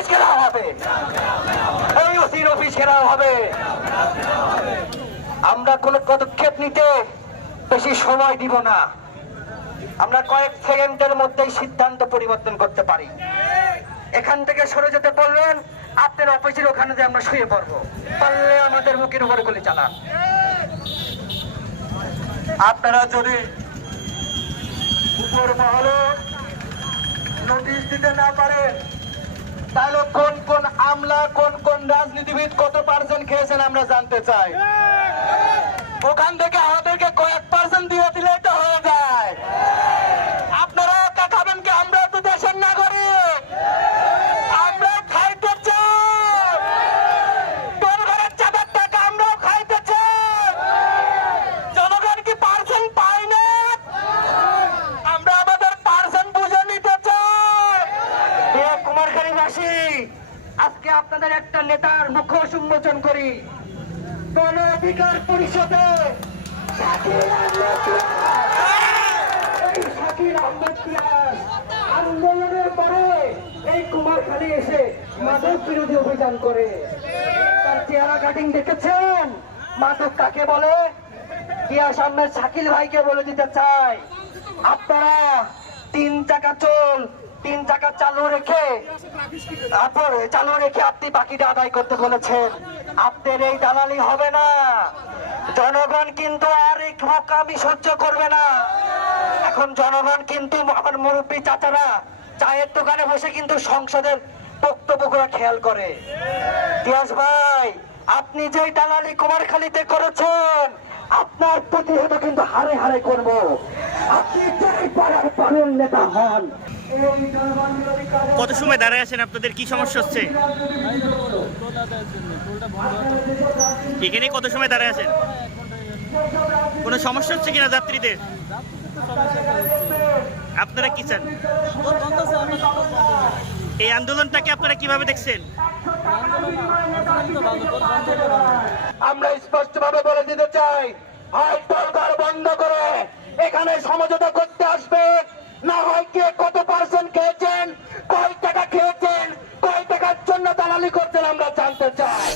Office ঘেরাও হবে, এই ওসির অফিস ঘেরাও হবে। আমরা কোন পদক্ষেপ নিতে বেশি সময় দিব না, আমরা কয়েক সেকেন্ডের মধ্যেই সিদ্ধান্ত পরিবর্তন করতে পারি। এখান থেকে সরে যেতে বলবেন, আপনার অফিসের ওখানে যে আমরা শুয়ে পড়বো, পারলে আমাদের মুখের উপরে গুলি চালান। আপনারা যদি উপর মহলে নোটিশ দিতে না পারেন, তাহলে কোন কোন আমলা, কোন কোন রাজনীতিবিদ কত পার্সেন্ট খেয়েছেন আমরা জানতে চাই। ওখান থেকে আমাদেরকে কয়েক পার্সেন্ট দিয়ে দিলে তো হয়ে যায়। আপনারা একা খাবেন কি? আমরা তো দেশের নাগরিক, আমরা খাইতে চাই, জনগণের চাঁদার টাকা আমরাও খাইতে চাই। জনগণ কি পার্সেন্ট পায় না? আমরা আমাদের পার্সেন্ট বুঝে নিতে চাই। কুমারখালীবাসী, আজকে আপনাদের একটা নেতার মুখ উন্মোচন করি। গণ অধিকার পরিষদে শাকিল আহমেদ পিয়াস আন্দোলনের পরে এই কুমারখালী এসে মাদক বিরোধী অভিযান করে। তার চেহারা কাটিং দেখেছেন? মাদক কাকে বলে? পিয়াস আহমেদ শাকিল ভাইকে বলে দিতে চাই, আপনারা 3 চাকা চালু রেখে আপনি বাকিটা আদায় করতে বলেছেন। আপনার এই দালালি হবে না। জনগণ কিন্তু আর এই ঠকামি সহ্য করবে না। এখন জনগণ কিন্তু আমার মুরব্বী চাচারা চায়ের দোকানে বসে কিন্তু সংসদের বক্তব্যগুলো খেয়াল করে। পিয়াস ভাই, আপনি যে দালালি কুমারখালীতে করেছেন, আপনার প্রতিহত কিন্তু হারে হারে করব। আপনি চাই পারেন নেতা হন। কত সময় দাঁড়ায় আছেন? আপনাদের কি সমস্যা হচ্ছে এখানে? কত সময় দাঁড়ায় আছেন? কোনো সমস্যা হচ্ছে কিনা যাত্রীদের? আপনারা কি চান? এই আন্দোলনটাকে আপনারা কিভাবে দেখছেন? আমরা স্পষ্টভাবে বলে দিতে চাই, হয় দরকার বন্ধ করে এখানে সমঝোতা করতে আসবে, না হয় কে কত পার্সেন্ট খেয়েছেন, কয় টাকা খেয়েছেন, কয় টাকার জন্য দালালি করছেন আমরা জানতে চাই।